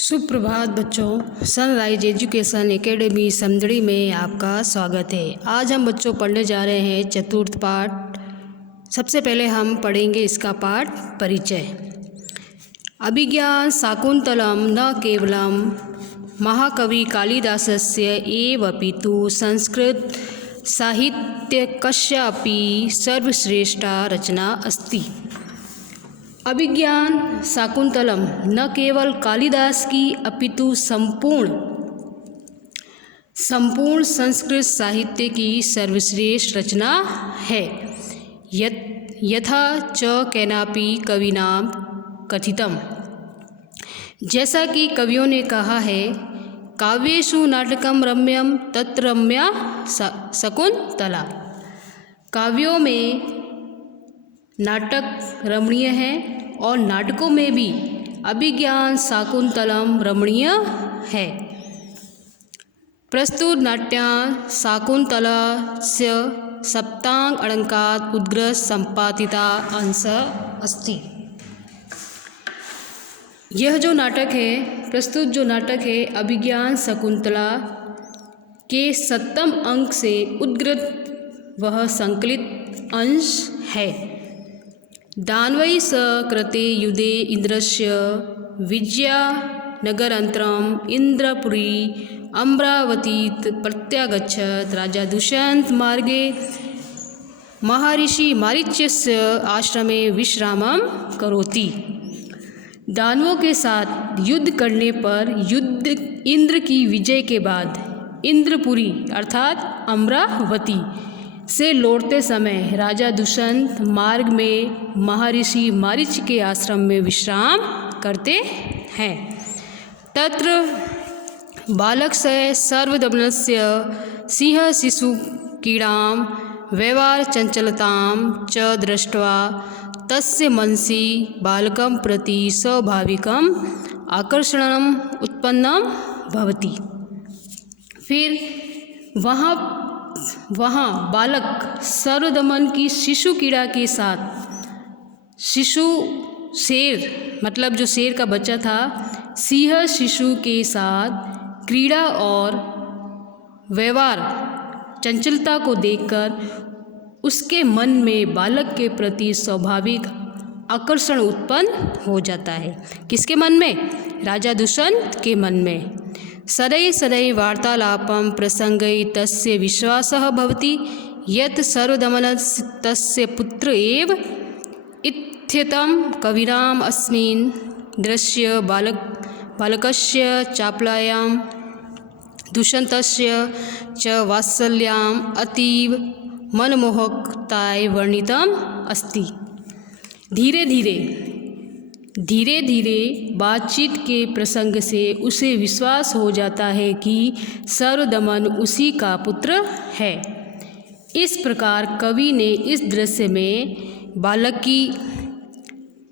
सुप्रभात बच्चों, sunrise education academy Samdari में आपका स्वागत है। आज हम बच्चों पढ़ने जा रहे हैं चतुर्थ पाठ। सबसे पहले हम पढ़ेंगे इसका पाठ परिचय। अभिज्ञान शाकुंतलम न केवलम महाकवि कालिदासस्य एव अपितु संस्कृत साहित्यकस्यापि सर्वश्रेष्ठा रचना अस्ति। अभिज्ञान शाकुंतलम न केवल कालिदास की अपितु संपूर्ण संस्कृत साहित्य की सर्वश्रेष्ठ रचना है। यथा च केनापि कविनाम कथितम, जैसा कि कवियों ने कहा है, काव्येषु नाटकम रम्यम तत्र रम्या शकुंतला। काव्यों में नाटक रमणीय है और नाटकों में भी अभिज्ञान शाकुंतलम रमणीय है। प्रस्तुत नाट्यां शाकुंतलस्य सप्तांग अलंकार उद्ग्रह संपादिता अंश अस्ति। यह जो नाटक है, प्रस्तुत जो नाटक है, अभिज्ञान शकुंतला के 7वें अंक से उद्गृत वह संकलित अंश है। दानवै स कृते युधे इंद्रस्य विजया नगरान्तरम् इंद्रपुरी अम्रावतीत प्रत्यागच्छत्। राजा दुष्यंत मार्गे महर्षि मारीच्यस्य आश्रमे विश्रामं करोति। दानवों के साथ युद्ध करने पर इंद्र की विजय के बाद इंद्रपुरी अर्थात अमरावती से लौटते समय राजा दुष्यंत मार्ग में महर्षि मारीच के आश्रम में विश्राम करते हैं। तत्र बालकस्य सर्वदमनस्य सिंह शिशु कीड़ां व्यवहार चंचलतां च दृष्ट्वा तस्य मनसि बालकं प्रति स्वाभाविकम् आकर्षणम् उत्पन्नं भवति। फिर वहाँ बालक सर्वदमन की शिशु कीड़ा के साथ, शिशु शेर मतलब जो शेर का बच्चा था, सिंह शिशु के साथ क्रीड़ा और व्यवहार चंचलता को देखकर उसके मन में बालक के प्रति स्वाभाविक आकर्षण उत्पन्न हो जाता है। किसके मन में? राजा दुष्यंत के मन में। सदै सदै वार्तालापं प्रसंगै तस्य विश्वासः भवति यत् सर्वदमनस्य तस्य पुत्र एव इत्येतं कविनाम् अस्मिन् दृश्य बालकस्य चापलायां दुष्यन्तस्य च वात्सल्याम् अतीव मनमोहकताय वर्णितम् अस्ति। धीरे धीरे बातचीत के प्रसंग से उसे विश्वास हो जाता है कि सर्वदमन उसी का पुत्र है। इस प्रकार कवि ने इस दृश्य में बालक की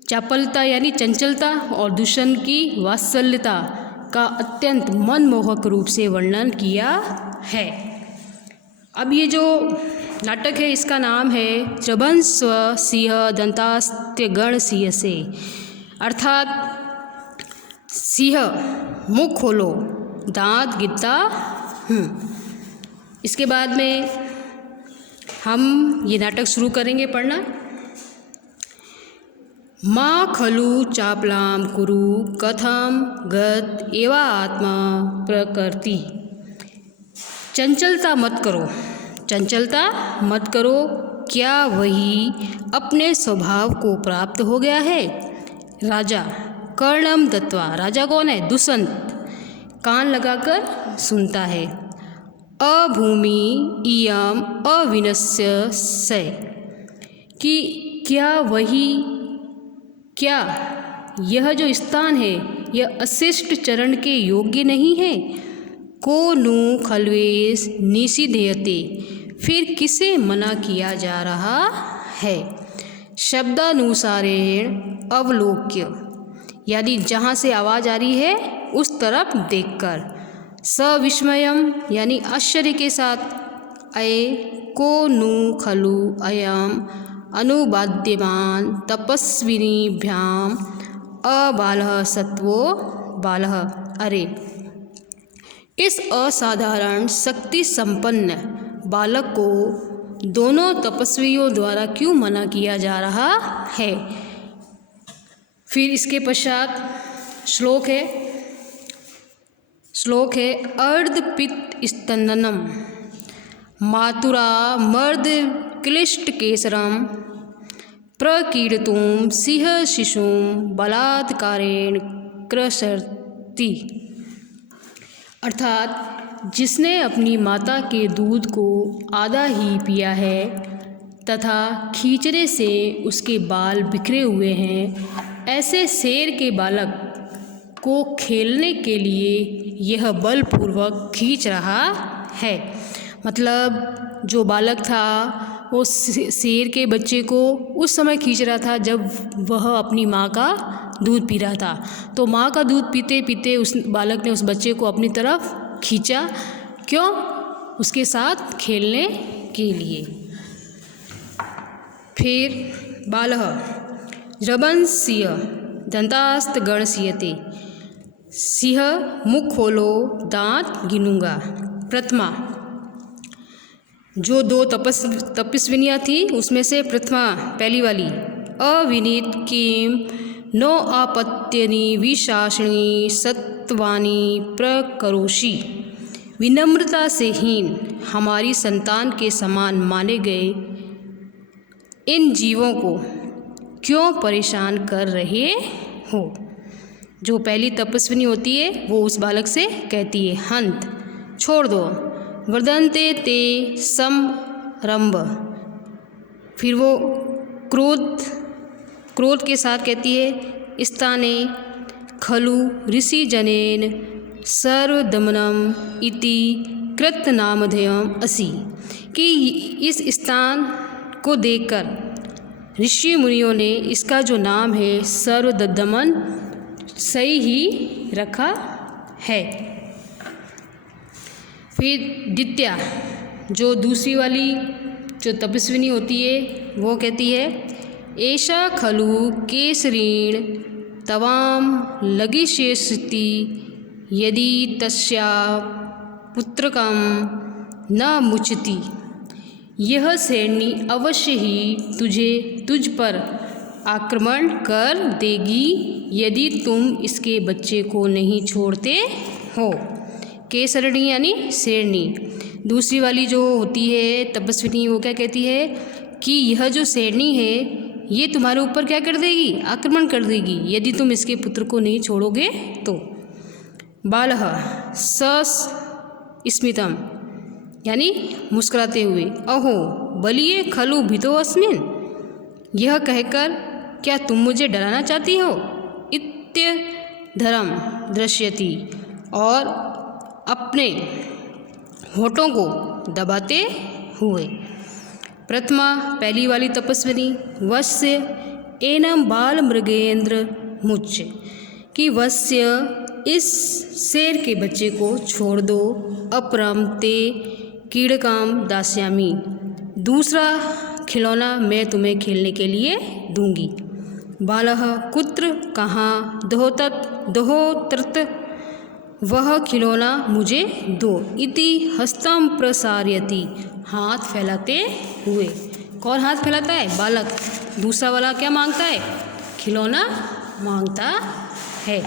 चापलता यानी चंचलता और दुष्यंत की वात्सल्यता का अत्यंत मनमोहक रूप से वर्णन किया है। अब ये जो नाटक है, इसका नाम है त्रभंस्व सिंह दंतास्त्य गण सिंह से, अर्थात सिंह मुख खोलो दांत गिरता। इसके बाद में हम ये नाटक शुरू करेंगे पढ़ना। माँ खलु चापलाम कुरु कथम गत एवा आत्मा प्रकृति। चंचलता मत करो, क्या वही अपने स्वभाव को प्राप्त हो गया है? राजा कर्णम दत्वा, राजा कौन है? दुष्यंत कान लगाकर सुनता है। अभूमि इयम अविनश्य से, कि क्या यह जो स्थान है यह अशिष्ट चरण के योग्य नहीं है? को नु खल्वेश निषिध्यते, फिर किसे मना किया जा रहा है? शब्दानुसारेण अवलोक्य, यानी जहाँ से आवाज़ आ रही है उस तरफ देखकर। सविस्मयम यानी आश्चर्य के साथ। अये को नु खलु अयम अनुवाद्यमान तपस्विनीभ्याम अबालः सत्वो बालः, अरे इस असाधारण शक्ति संपन्न बालक को दोनों तपस्वियों द्वारा क्यों मना किया जा रहा है। फिर इसके पश्चात श्लोक है अर्धपित्त स्तननम मातुरा मर्द क्लिष्ट केसरम प्रकीर्तुं सिंह शिशुं बलात्कारेण कृशति। अर्थात जिसने अपनी माता के दूध को आधा ही पिया है तथा खींचने से उसके बाल बिखरे हुए हैं, ऐसे शेर के बालक को खेलने के लिए यह बलपूर्वक खींच रहा है। मतलब जो बालक था वो शेर के बच्चे को उस समय खींच रहा था जब वह अपनी माँ का दूध पी रहा था। तो माँ का दूध पीते पीते उस बालक ने उस बच्चे को अपनी तरफ खींचा, क्यों? उसके साथ खेलने के लिए। फिर बालः रबंसीय दंतास्त गणसीयते, सिंह मुख खोलो दांत गिनूंगा। प्रथमा, जो दो तपस्विनियाँ थी उसमें से प्रथमा पहली वाली, अविनीत किम नो आपत्यनि विशासिनी सत्वानी प्रकरोषि, विनम्रता से हीन हमारी संतान के समान माने गए इन जीवों को क्यों परेशान कर रहे हो। जो पहली तपस्विनी होती है वो उस बालक से कहती है हंत छोड़ दो, वर्धन्ते ते समरंभ। फिर वो क्रोध के साथ कहती है स्थाने खलु ऋषि जनेन सर्वदमनम इति कृतनामधेयम असि, कि इस स्थान को देखकर ऋषि मुनियों ने इसका जो नाम है सर्वदमन सही ही रखा है। फिर द्वितीया, जो दूसरी वाली जो तपस्विनी होती है वो कहती है एषा खलु केसरीण तवाम लगिष्यसि यदि तस्या पुत्रकम न मुचति, यह शेरनी अवश्य ही तुझ पर आक्रमण कर देगी यदि तुम इसके बच्चे को नहीं छोड़ते हो। केसरणी यानी शेरनी। दूसरी वाली जो होती है तपस्विनी वो क्या कहती है कि यह जो शेरनी है ये तुम्हारे ऊपर क्या कर देगी, आक्रमण कर देगी यदि तुम इसके पुत्र को नहीं छोड़ोगे तो। बालः सस स्मितम यानी मुस्कुराते हुए, अहो बलिए खलु भितो अस्मिन, यह कहकर क्या तुम मुझे डराना चाहती हो। इत्यधरम दृश्यति, और अपने होठों को दबाते हुए। प्रथमा पहली वाली तपस्विनी वश्य एनम बाल मृगेंद्र मुच्च, कि वश्य इस शेर के बच्चे को छोड़ दो। अपरम ते कीड़काम दास्यामी, दूसरा खिलौना मैं तुम्हें खेलने के लिए दूंगी। बालः कुत्र कहाँ, दोहोतृत वह खिलौना मुझे दो। इति हस्तम प्रसारयति, हाथ फैलाते हुए। कौन हाथ फैलाता है? बालक। दूसरा वाला क्या मांगता है? खिलौना मांगता है।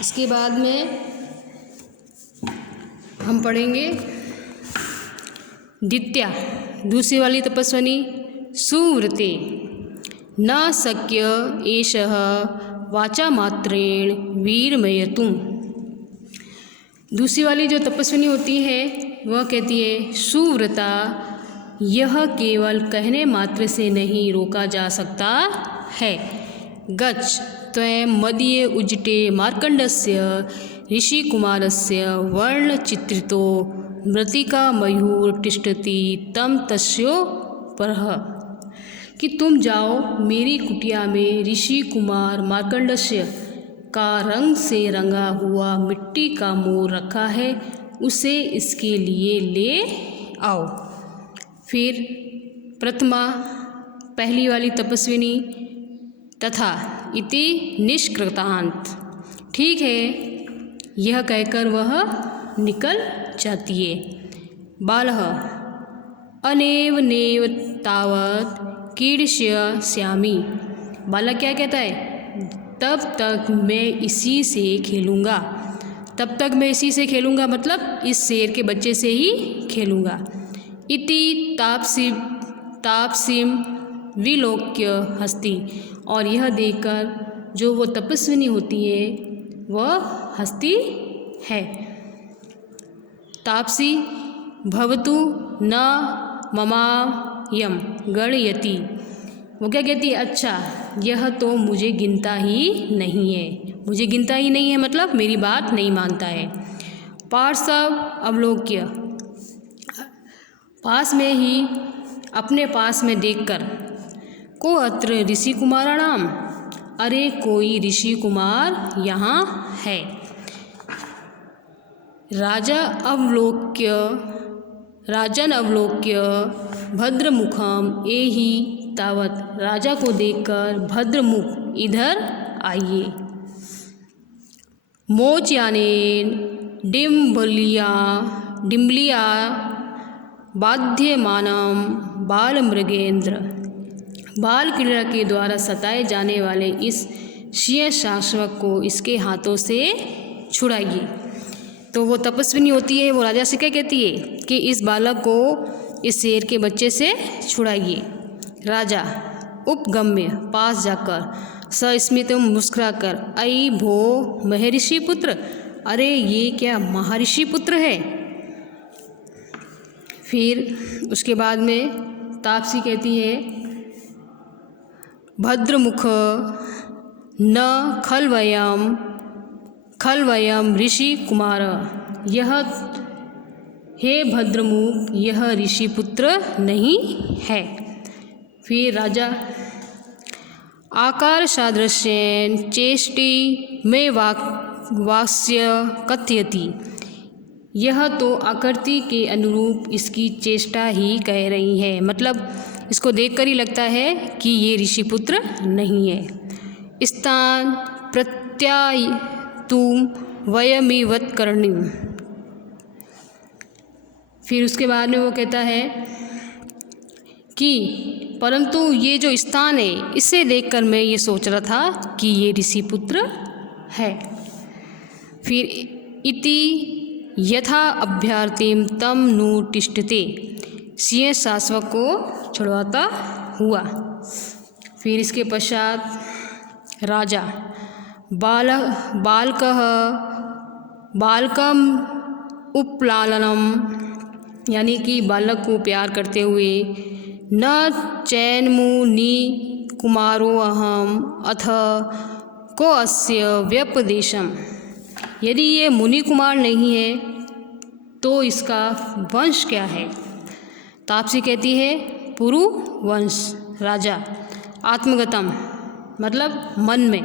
इसके बाद में हम पढ़ेंगे द्वितीया, दूसरी वाली तपस्विनी सुव्रते न शक्य एषः वाचा मात्रेण वीरमयतुम। दूसरी वाली जो तपस्विनी होती है वह कहती है सुव्रता, यह केवल कहने मात्र से नहीं रोका जा सकता है। गच्छ त्वं मदीय उज्जटे मार्कण्डस्य ऋषिकुमारस्य वर्णचित्रितो मृत्तिका मयूर तिष्ठति तम तस्योपरः, कि तुम जाओ मेरी कुटिया में ऋषि कुमार मार्कण्डस्य का रंग से रंगा हुआ मिट्टी का मोर रखा है, उसे इसके लिए ले आओ। फिर प्रथमा पहली वाली तपस्विनी तथा इति निष्कृतांत, ठीक है, यह कहकर वह निकल जाती है। बालः अनेव नेव तावत् क्रीडिष्यामि। बालक क्या कहता है? तब तक मैं इसी से खेलूँगा। तब तक मैं इसी से खेलूँगा मतलब इस शेर के बच्चे से ही खेलूँगा। इति तापसीम विलोक्य हस्ती। और यह देखकर जो वो तपस्विनी होती है वह हंसती है। तापसी भवतु न ममायम गणयति। वो क्या कहती है? अच्छा, यह तो मुझे गिनता ही नहीं है। मुझे गिनता ही नहीं है मतलब मेरी बात नहीं मानता है। पार्श्व अवलोक्य, पास में ही अपने पास में देखकर, को अत्र ऋषि कुमाराणाम। अरे कोई ऋषि कुमार यहाँ है। राजन अवलोक्य भद्रमुखम एहि तावत। राजा को देखकर भद्रमुख इधर आइए। मोचयानेन डिम्बलिया बाध्यमानम बालमृगेंद्र। बाल क्रीड़ा के द्वारा सताए जाने वाले इस सिंह शासक को इसके हाथों से छुड़ाइए। तो वो तपस्विनी होती है, वो राजा से क्या कहती है कि इस बालक को इस शेर के बच्चे से छुड़ाइए। राजा उपगम्य, पास जाकर, सस्मित मुस्कुराकर, अई भो महर्षि पुत्र। अरे ये क्या महर्षि पुत्र है? फिर उसके बाद में तापसी कहती है, भद्रमुख न खलवयम ऋषि कुमार। यह हे भद्रमुख, यह ऋषि पुत्र नहीं है। फिर राजा आकार सादृश्येन चेष्टि में वाक्य कथयति। यह तो आकृति के अनुरूप इसकी चेष्टा ही कह रही है, मतलब इसको देखकर ही लगता है कि ये ऋषि पुत्र नहीं है। स्थान प्रत्याय तुम वयमिवत कर्णिम। फिर उसके बाद में वो कहता है कि परंतु ये जो स्थान है इसे देखकर मैं ये सोच रहा था कि ये ऋषि पुत्र है। फिर इति यथा अभ्यर्थिम तम नु तिष्ठते। सिंह शासक को छुड़वाता हुआ। फिर इसके पश्चात राजा बालकम उपलालनम, यानी कि बालक को प्यार करते हुए, न चैनमुनि कुमारो अहम अथ को अस्य व्यपदेशम। यदि ये मुनि कुमार नहीं है तो इसका वंश क्या है? तापसी कहती है पुरु वंश। राजा आत्मगतम, मतलब मन में,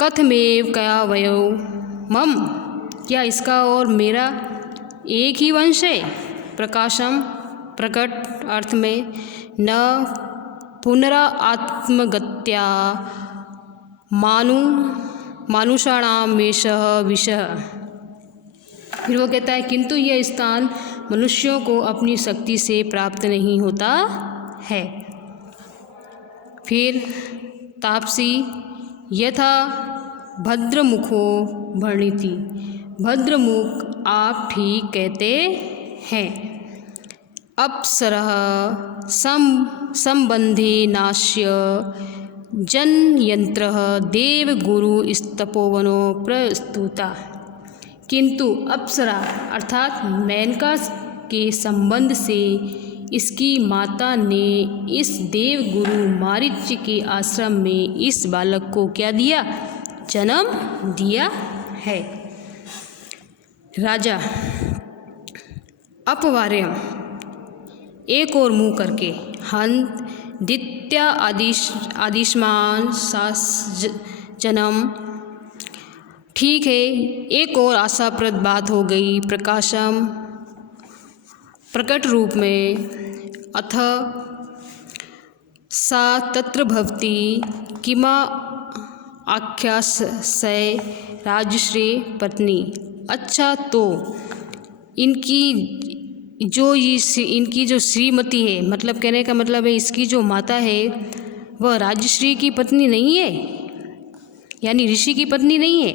कथमेव क्या वयो मम। क्या इसका और मेरा एक ही वंश है? प्रकाशम, प्रकट अर्थ में, न पुनरा आत्मगत्या मानुषाणाम मेषः विषः। फिर वो कहता है किंतु यह स्थान मनुष्यों को अपनी शक्ति से प्राप्त नहीं होता है। फिर तापसी यथा भद्रमुखो भणिति। भद्रमुख आप ठीक कहते हैं। अप्सरः संबंधी नाश्य जनयंत्रः देवगुरु स्तपोवनो प्रस्तुता। किंतु अप्सरा अर्थात मेनका के संबंध से इसकी माता ने इस देवगुरु मारीच के आश्रम में इस बालक को क्या दिया? जन्म दिया है। राजा अपवार्यम, एक और मुँह करके, हंत दित्या आदिशमान सास जन्म। ठीक है, एक और आशाप्रद बात हो गई। प्रकाशम, प्रकट रूप में, अथ सा तत्र भवति किमा आख्यासय राजश्री पत्नी। अच्छा, तो इनकी जो श्रीमती है, मतलब कहने का मतलब है इसकी जो माता है वह राजश्री की पत्नी नहीं है, यानी ऋषि की पत्नी नहीं है।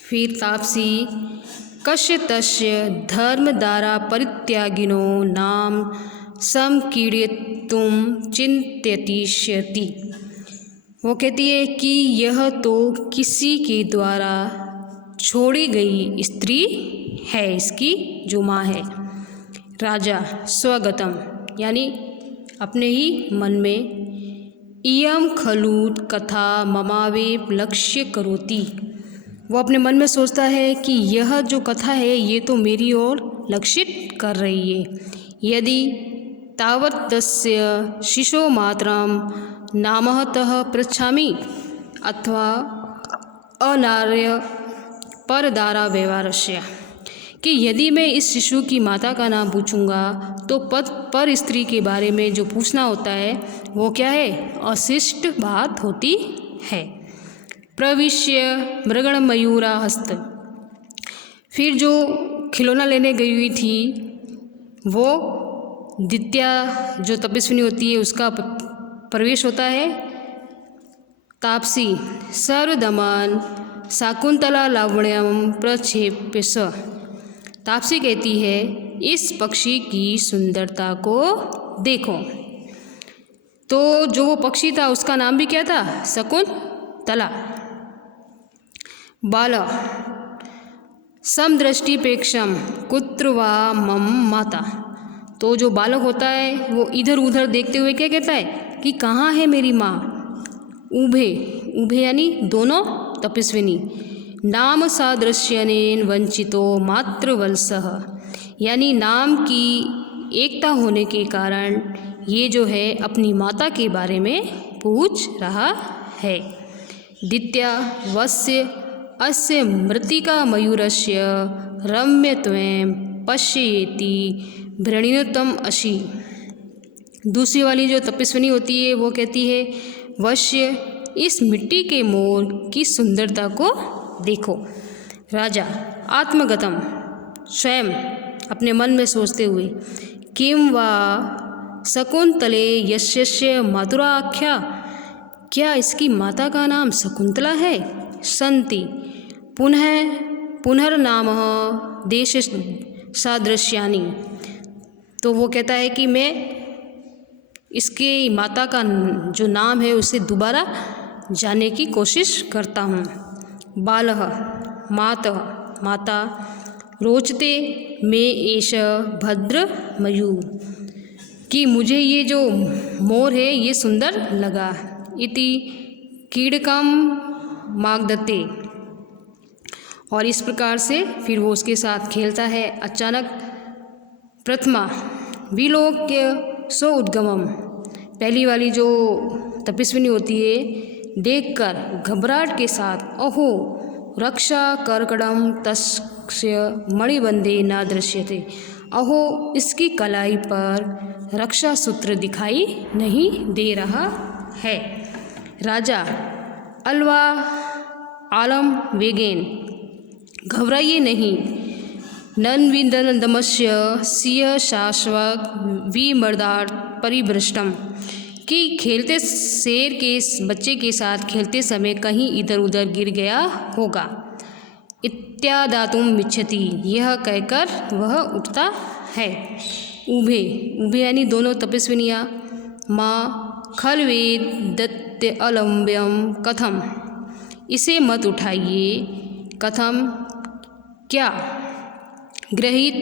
फिर तापसी कस्य तस्य धर्मधारा परित्यागिनो नाम समकीर्तुम चिंत्यतिष्यति। वो कहती है कि यह तो किसी के द्वारा छोड़ी गई स्त्री है, इसकी जो माँ है। राजा स्वगतम, यानी अपने ही मन में, इयम खलु कथा ममावे लक्ष्य करोति। वो अपने मन में सोचता है कि यह जो कथा है ये तो मेरी ओर लक्षित कर रही है। यदि तावत् तस्य शिशो मातरम नामतः पृच्छामि अथवा अनार्य परदारा व्यवहारस्य, कि यदि मैं इस शिशु की माता का नाम पूछूंगा तो पर स्त्री के बारे में जो पूछना होता है वो क्या है, अशिष्ट बात होती है। प्रविश्य मृगण मयूरा हस्त। फिर जो खिलौना लेने गई हुई थी वो दित्या जो तपस्विनी होती है उसका प्रवेश होता है। तापसी सर्वदमन शाकुंतला लावण्यम प्रक्षेप्य स। तापसी कहती है इस पक्षी की सुंदरता को देखो। तो जो वो पक्षी था उसका नाम भी क्या था, शकुंतला। बाल समदृष्टिपेक्षम कुत्र वा मम माता। तो जो बालक होता है वो इधर उधर देखते हुए क्या कहता है कि कहाँ है मेरी माँ। उभे, उभे यानी दोनों तपस्विनी। नाम सादृश्यनेन वंचितो मातृवल्सः, यानी नाम की एकता होने के कारण ये जो है अपनी माता के बारे में पूछ रहा है। दित्या वस्य अस्य मृत्तिका मयूरस्य रम्यत्वं पश्येति भृणीतम अशी। दूसरी वाली जो तपस्विनी होती है वो कहती है वश्य इस मिट्टी के मोर की सुंदरता को देखो। राजा आत्मगतम, स्वयं अपने मन में सोचते हुए, किम वा शकुंतले यस्य मातुरा आख्या, क्या इसकी माता का नाम शकुंतला है। संति पुनर्नाम देश सादृश्यानि। तो वो कहता है कि मैं इसके माता का जो नाम है उसे दोबारा जानने की कोशिश करता हूँ। बालः मातः, माता रोचते में एष भद्र मयूर, कि मुझे ये जो मोर है ये सुंदर लगा। इति कीड़कम मागदते, और इस प्रकार से फिर वो उसके साथ खेलता है। अचानक प्रथमा विलोक्य सो उद्गमम, पहली वाली जो तपस्विनी होती है देखकर घबराहट के साथ, अहो रक्षा कर्कड़म तस्य मणिबंधे न दृश्यते, अहो इसकी कलाई पर रक्षा सूत्र दिखाई नहीं दे रहा है। राजा अलवा आलम वेगेन, घबराइए नहीं। नन्विदनदमस्य सिंह शाश्वत विमर्दार्थ परिभ्रष्टम, कि खेलते शेर के बच्चे के साथ खेलते समय कहीं इधर उधर गिर गया होगा। इत्यादातुम इच्छति, यह कहकर वह उठता है। उभे, उभे यानी दोनों तपस्विनियाँ। माँ खलवेद दत्त अलम्ब्यम कथम, इसे मत उठाइए। कथम क्या, गृहीत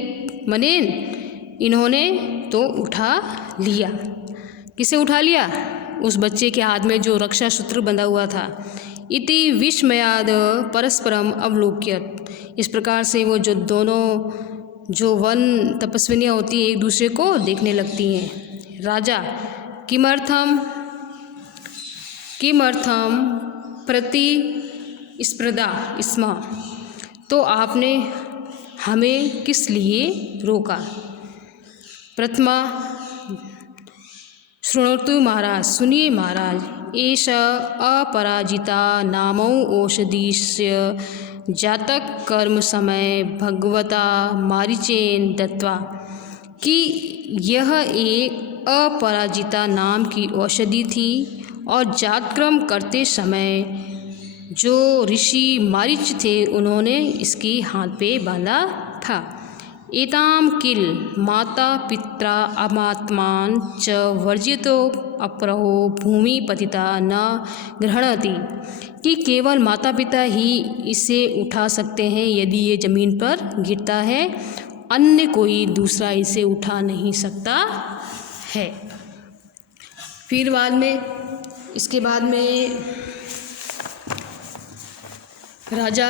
मनेन, इन्होंने तो उठा लिया। किसे उठा लिया, उस बच्चे के हाथ में जो रक्षा सूत्र बंधा हुआ था। इति विस्मयाद परस्परम अवलोक्यत, इस प्रकार से वो जो दोनों जो वन तपस्विनियाँ होती हैं एक दूसरे को देखने लगती हैं। राजा किमर्थम प्रति स्पर्धा स्म, तो आपने हमें किस लिए रोका। प्रथमा शृणोतु महाराज, सुनिए महाराज। एष अपराजिता नामौ ओषधीस्य जातक कर्म समय भगवता मारीचेन दत्वा, कि यह एक अपराजिता नाम की औषधि थी और जातक्रम करते समय जो ऋषि मारीच थे उन्होंने इसकी हाथ पे बांधा था। एताम किल माता पित्रा अमात्मान च वर्जितो अपरहो भूमि पतिता न गृह्णति, कि केवल माता पिता ही इसे उठा सकते हैं यदि ये ज़मीन पर गिरता है, अन्य कोई दूसरा इसे उठा नहीं सकता है। फिर बाद में इसके बाद में राजा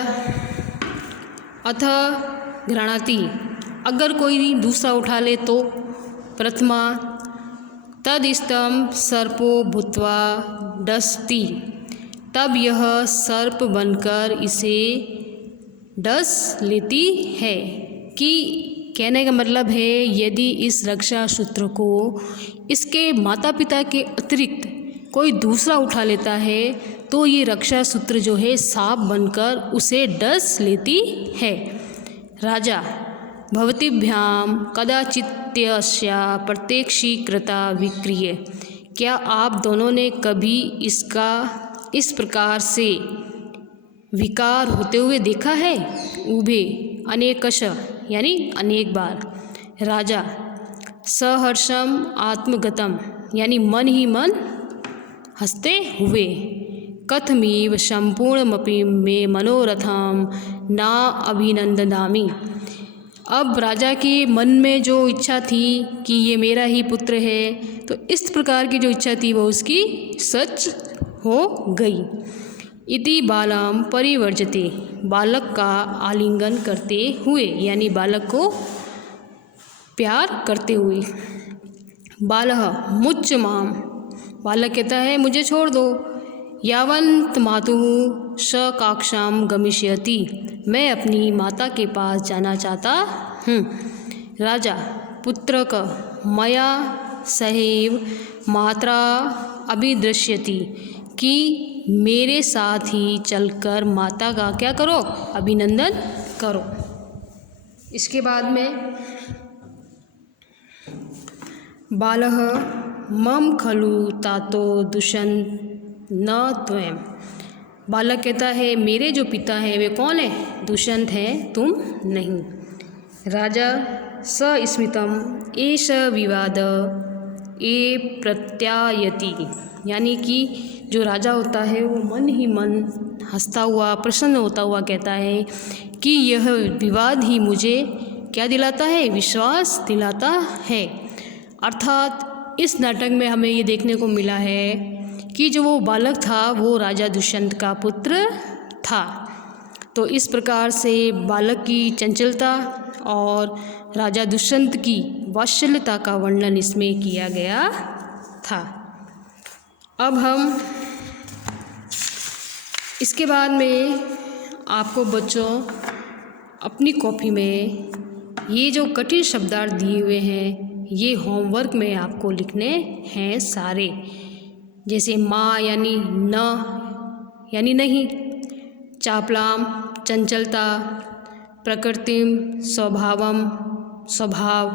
अथ गृह्णाति, अगर कोई दूसरा उठा ले तो प्रथमा तदिस्तं सर्पो भूत्वा डसति, तब यह सर्प बनकर इसे डस लेती है। कि कहने का मतलब है यदि इस रक्षा सूत्र को इसके माता पिता के अतिरिक्त कोई दूसरा उठा लेता है तो ये रक्षा सूत्र जो है सांप बनकर उसे डस लेती है। राजा भवतीभ्याम कदाचित्यस्या प्रत्यक्षीकृता विक्रिय, क्या आप दोनों ने कभी इसका इस प्रकार से विकार होते हुए देखा है? उभे अनेकश यानी अनेक बार। राजा सहर्षम आत्मगतम यानी मन ही मन हंसते हुए। कथमीव संपूर्णमपि मे मनोरथम ना अभिनंदनामि, अब राजा के मन में जो इच्छा थी कि ये मेरा ही पुत्र है, तो इस प्रकार की जो इच्छा थी वो उसकी सच हो गई। इति बालम परिवर्जते, बालक का आलिंगन करते हुए यानी बालक को प्यार करते हुए। बालः मुच्च माम, बालक कहता है मुझे छोड़ दो। यावंत मातुः सकाक्षाम गमिष्यति, मैं अपनी माता के पास जाना चाहता हूँ। राजा पुत्रक मया सहैव मात्रा अभिदृश्यति, कि मेरे साथ ही चलकर माता का क्या करो? अभिनंदन करो। इसके बाद में बालः मम खलु तातो दुष्यंत न त्वं, बालक कहता है मेरे जो पिता हैं वे कौन है? दुष्यंत हैं, तुम नहीं। राजा सस्मितम एष विवाद ए प्रत्यायति, यानी कि जो राजा होता है वो मन ही मन हंसता हुआ प्रसन्न होता हुआ कहता है कि यह विवाद ही मुझे क्या दिलाता है? विश्वास दिलाता है। अर्थात इस नाटक में हमें ये देखने को मिला है कि जो वो बालक था वो राजा दुष्यंत का पुत्र था। तो इस प्रकार से बालक की चंचलता और राजा दुष्यंत की वात्सल्यता का वर्णन इसमें किया गया था। अब हम इसके बाद में आपको बच्चों अपनी कॉपी में ये जो कठिन शब्दार्थ दिए हुए हैं ये होमवर्क में आपको लिखने हैं सारे। जैसे माँ यानी न यानी नहीं, चापलाम चंचलता, प्रकृतिम स्वभावम स्वभाव।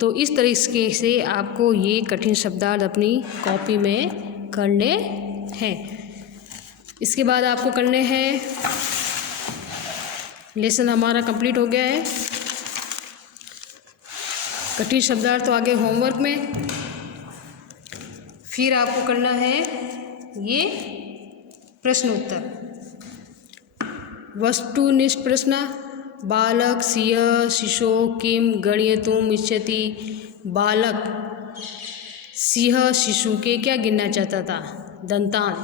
तो इस तरीके से आपको ये कठिन शब्दार्थ अपनी कॉपी में करने हैं। इसके बाद आपको करने हैं, लेसन हमारा कंप्लीट हो गया है। कठिन शब्दार्थ तो आगे होमवर्क में, फिर आपको करना है ये प्रश्न उत्तर। वस्तुनिष्ठ प्रश्न, बालक सिय शिशो किम गणयितुम इच्छति, बालक सिंह शिशु के क्या गिनना चाहता था? दंतान।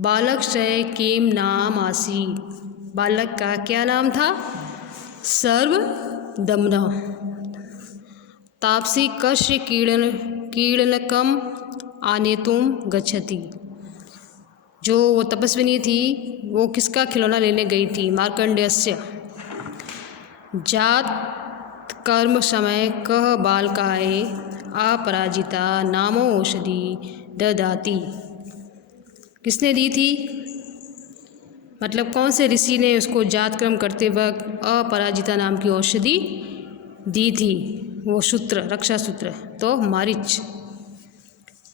बालक से किम नाम आसी, बालक का क्या नाम था? सर्वदमन। तापसी कस्य कीड़नकम आनेतुम गच्छति, जो वो तपस्विनी थी वो किसका खिलौना लेने गई थी? मार्कंडेयस्य। जात कर्म समय कह बालकाय अपराजिता नामो औषधि ददाति, किसने दी थी, मतलब कौन से ऋषि ने उसको जातक्रम करते वक्त अपराजिता नाम की औषधि दी थी, वो सूत्र, रक्षा सूत्र, तो मारीच।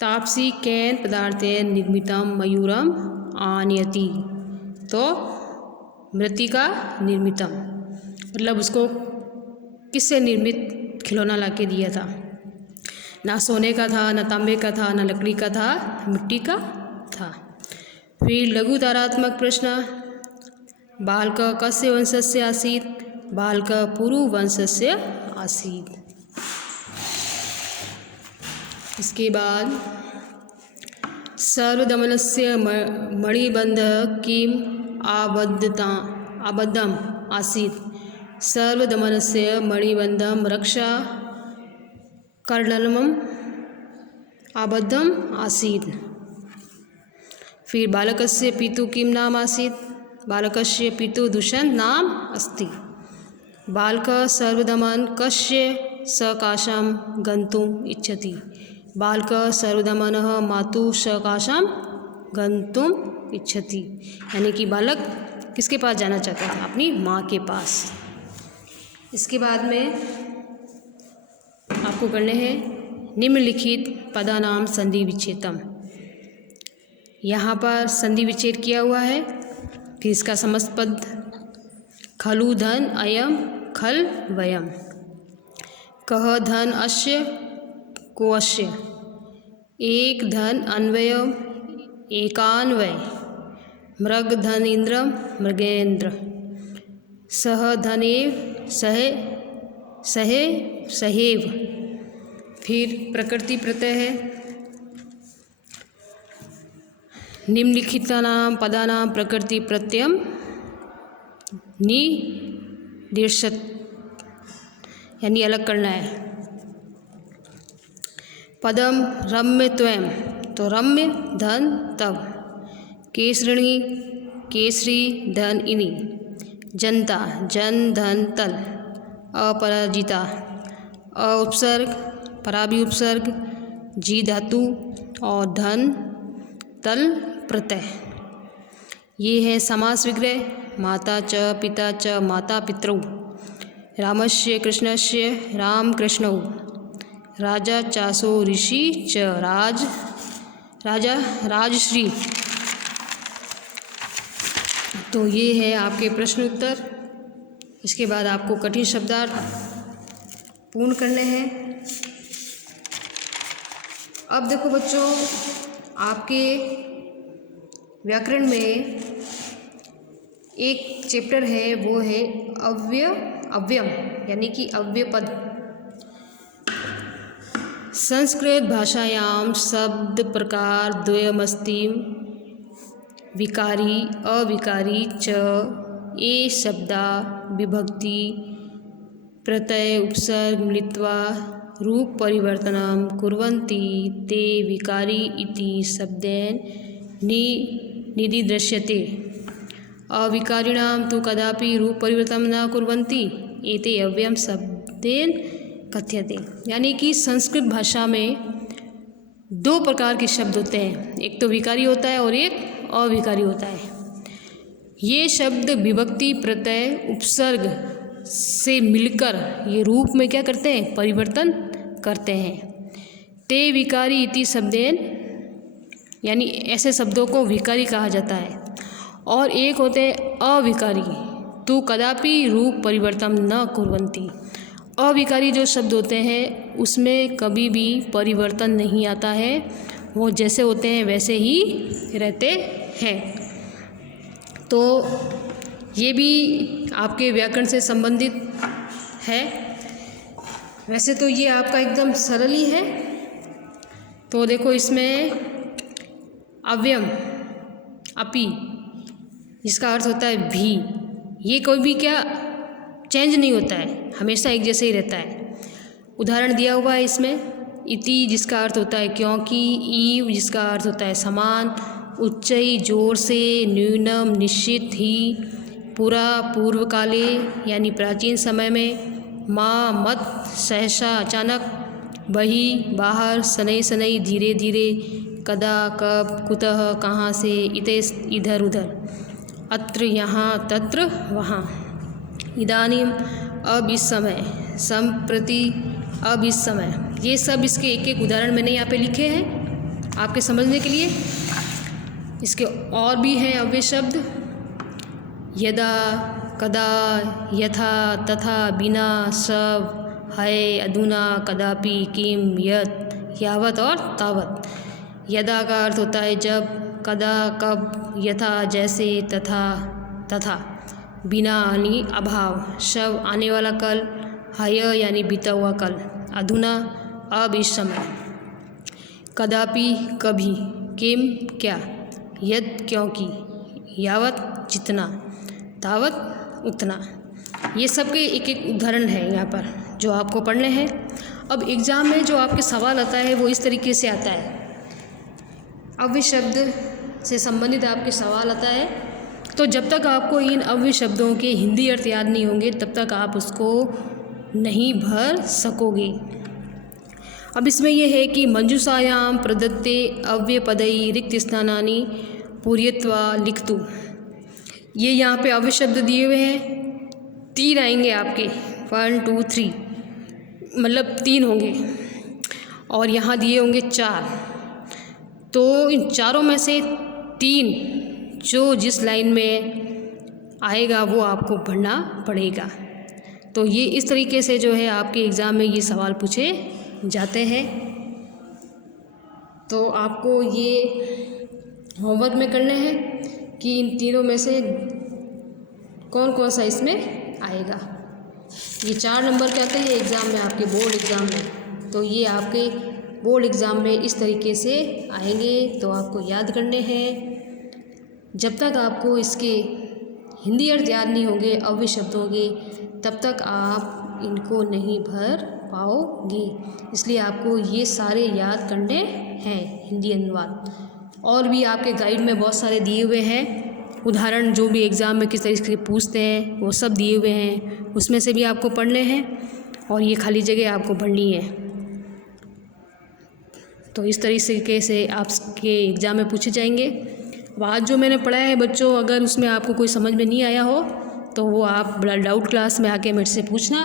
तापसी केन पदार्थेन निर्मितम मयूरम आनयति, तो मृत्तिका निर्मितम, मतलब उसको किससे निर्मित खिलौना लाके दिया था, ना सोने का था, ना तांबे का था, ना लकड़ी का था, मिट्टी का था। फिर लघु तारात्मक प्रश्न, बालक कस्य वंशस्य आसीत्, बालक पुरु वंशस्य आसीत्। इसके बाद सर्वदमनस्य मणिबंध किम आबद्धम आसीत्, सर्वदमनस्य मणिबंधम रक्षा कर्णलम आबद्धम आसीत्। फिर बालकस्य पितु किम नाम आसीत्, बालकस्य पितु दुष्यंत नाम अस्ति। बालक सर्वदमन कस्य सकाशं गन्तुम् इच्छति, बालक सर्वदमनः मातुः सकाशं गन्तुम् इच्छति, यानी कि बालक किसके पास जाना चाहता था, अपनी माँ के पास। इसके बाद में आपको करने हैं निम्नलिखित पदानाम संधि विच्छेदम। यहाँ पर संधि विच्छेद किया हुआ है, फिर इसका समस्त पद खलु धन अयम खल वयम, कह धन अस्य को अस्य, एक धन अन्वय एकान्वय, मृग धन इंद्रम मृगेंद्र, सह धनेव सहे सहे सहेव। फिर प्रकृति प्रत्यय है, निम्नलिखितानां पदानां प्रकृति प्रत्ययम निर्दिशत, यानी अलग करना है। पदम रम्य त्वम, तो रम्य धन तव, केसरिणी केसरी धन इनि, जनता जन धन तल, अपराजिता अ उपसर्ग पराभी उपसर्ग जी धातु और धन तल प्रत्यय। ये है समास विग्रह, माता च पिता च माता पितरौ, रामस्य कृष्णस्य राम कृष्णौ, राजा चासो ऋषि च राजा राजश्री। तो ये है आपके प्रश्न उत्तर। इसके बाद आपको कठिन शब्दार्थ पूर्ण करने हैं। अब देखो बच्चों, आपके व्याकरण में एक चैप्टर है, वो है अव्यम, यानी कि अव्ययपद। संस्कृत भाषायां शब्द प्रकार द्वयमस्ति, विकारी अविकारी च, ये शब्दा विभक्ति प्रत्यय उपसर्ग मिलित्वा रूप परिवर्तनं कुर्वन्ति, ते विकारी इति शब्देन निदिदृश्यते। अविकारिणां तु कदापि रूप परिवर्तनं न कुर्वन्ति, एते अव्ययम शब्देन कथ्यते। यानी कि संस्कृत भाषा में दो प्रकार के शब्द होते हैं, एक तो विकारी होता है और एक अविकारी होता है। ये शब्द विभक्ति प्रत्यय उपसर्ग से मिलकर ये रूप में क्या करते हैं, परिवर्तन करते हैं। ते विकारी इति शब्देन, यानी ऐसे शब्दों को विकारी कहा जाता है। और एक होते हैं अविकारी, तो कदापि रूप परिवर्तन न कुर्वन्ति। अविकारी जो शब्द होते हैं उसमें कभी भी परिवर्तन नहीं आता है, वो जैसे होते हैं वैसे ही रहते हैं। तो ये भी आपके व्याकरण से संबंधित है। वैसे तो ये आपका एकदम सरल ही है। तो देखो इसमें अव्यम अपि, जिसका अर्थ होता है भी, ये कोई भी क्या चेंज नहीं होता है, हमेशा एक जैसे ही रहता है। उदाहरण दिया हुआ है इसमें, इति जिसका अर्थ होता है क्योंकि, ईव जिसका अर्थ होता है समान, उच्चई जोर से, न्यूनम निश्चित ही, पूरा पूर्व काले यानी प्राचीन समय में, माँ मत सहसा अचानक, बही बाहर, शनै शनै धीरे धीरे, कदा कब कुतः कहाँ से, इते इधर उधर, अत्र यहाँ तत्र वहाँ, इदानीम अब इस समय, संप्रति अब इस समय। ये सब इसके एक एक उदाहरण मैंने यहाँ पे लिखे हैं आपके समझने के लिए। इसके और भी हैं अव्यय शब्द, यदा, कदा, यथा, तथा, बिना, सब, है, अधुना, कदापि, किम, यत्, यावत और तावत। यदा का अर्थ होता है जब, कदा कब, यथा जैसे, तथा तथा, बिना यानी अभाव, शव आने वाला कल, हय यानी बीता हुआ कल, अधुना अब इस समय, कदापि कभी, किम क्या, यद क्योंकि, यावत जितना, तावत उतना। ये सब के एक एक उदाहरण है यहाँ पर जो आपको पढ़ने हैं। अब एग्ज़ाम में जो आपके सवाल आता है वो इस तरीके से आता है, अव्यय शब्द से संबंधित आपके सवाल आता है, तो जब तक आपको इन अव्यय शब्दों के हिंदी अर्थ याद नहीं होंगे तब तक आप उसको नहीं भर सकोगे। अब इसमें यह है कि मंजूषायाम प्रदत्ते अव्ययपदई रिक्त स्थानानि पूर्यत्वा लिखतु। ये यहाँ पे अव्यय शब्द दिए हुए हैं, 3 आएंगे आपके, 1 2 3, मतलब 3 होंगे, और यहाँ दिए होंगे 4। तो इन चारों में से 3 जो जिस लाइन में आएगा वो आपको पढ़ना पड़ेगा। तो ये इस तरीके से जो है आपके एग्ज़ाम में ये सवाल पूछे जाते हैं। तो आपको ये होमवर्क में करने हैं कि इन तीनों में से कौन कौन सा इसमें आएगा। ये 4 नंबर के आते हैं एग्ज़ाम में, आपके बोर्ड एग्ज़ाम में। तो ये आपके बोर्ड एग्ज़ाम में इस तरीके से आएंगे, तो आपको याद करने हैं। जब तक आपको इसके हिंदी अर्थ याद नहीं होंगे अव्यय शब्दों के, तब तक आप इनको नहीं भर पाओगे। इसलिए आपको ये सारे याद करने हैं हिंदी अनुवाद। और भी आपके गाइड में बहुत सारे दिए हुए हैं उदाहरण, जो भी एग्ज़ाम में किस तरीके से पूछते हैं वो सब दिए हुए हैं, उसमें से भी आपको पढ़ने हैं और ये खाली जगह आपको भरनी है। तो इस तरीके से आपके एग्ज़ाम में पूछे जाएंगे। अब आज जो मैंने पढ़ाया है बच्चों, अगर उसमें आपको कोई समझ में नहीं आया हो तो वो आप डाउट क्लास में आके मेरे से पूछना।